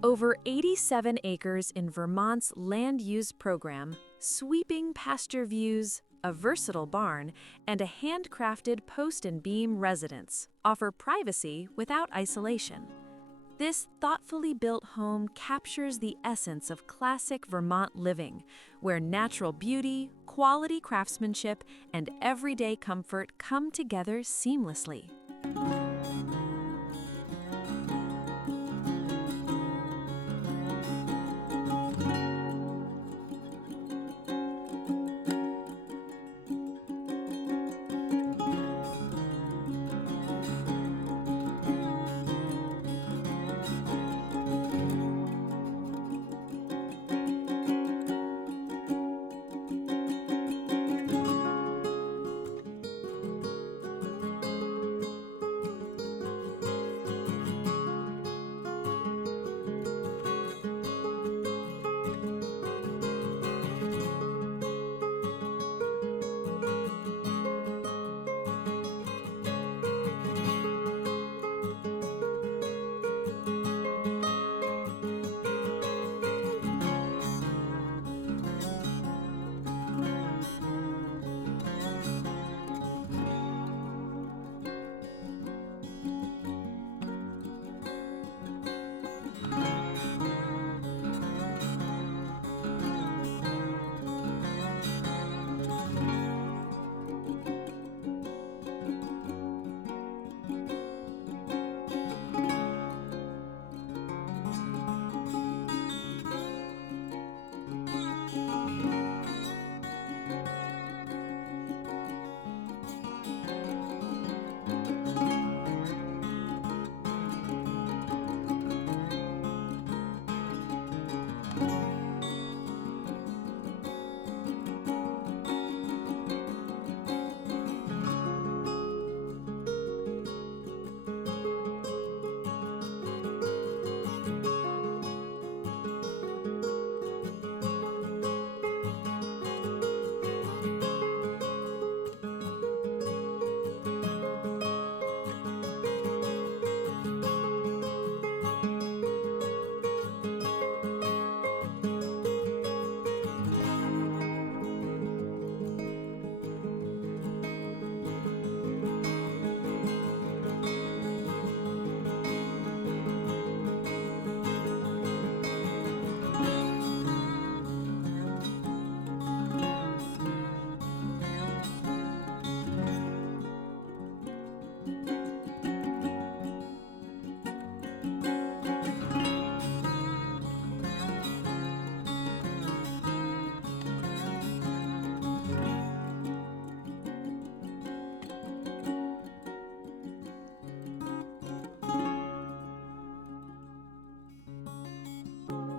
Over 87 acres in Vermont's land use program, sweeping pasture views, a versatile barn, and a handcrafted post and beam residence offer privacy without isolation. This thoughtfully built home captures the essence of classic Vermont living, where natural beauty, quality craftsmanship, and everyday comfort come together seamlessly.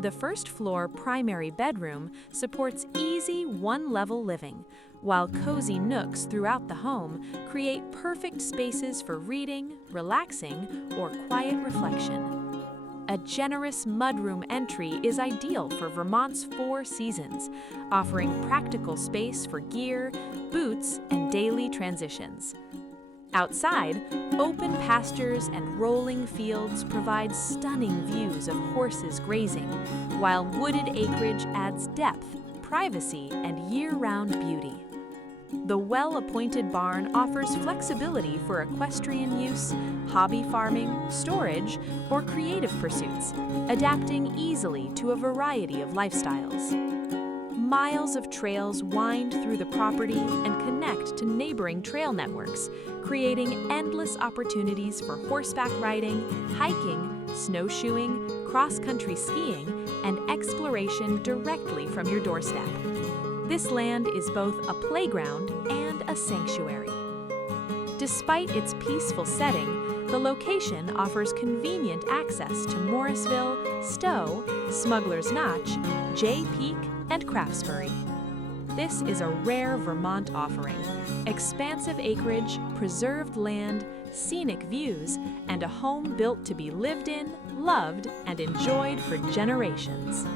The first-floor primary bedroom supports easy one-level living, while cozy nooks throughout the home create perfect spaces for reading, relaxing, or quiet reflection. A generous mudroom entry is ideal for Vermont's 4 seasons, offering practical space for gear, boots, and daily transitions. Outside, open pastures and rolling fields provide stunning views of horses grazing, while wooded acreage adds depth, privacy, and year-round beauty. The well-appointed barn offers flexibility for equestrian use, hobby farming, storage, or creative pursuits, adapting easily to a variety of lifestyles. Miles of trails wind through the property and connect to neighboring trail networks, creating endless opportunities for horseback riding, hiking, snowshoeing, cross-country skiing, and exploration directly from your doorstep. This land is both a playground and a sanctuary. Despite its peaceful setting, the location offers convenient access to Morrisville, Stowe, Smugglers Notch, Jay Peak, and Craftsbury. This is a rare Vermont offering: expansive acreage, preserved land, scenic views, and a home built to be lived in, loved, and enjoyed for generations.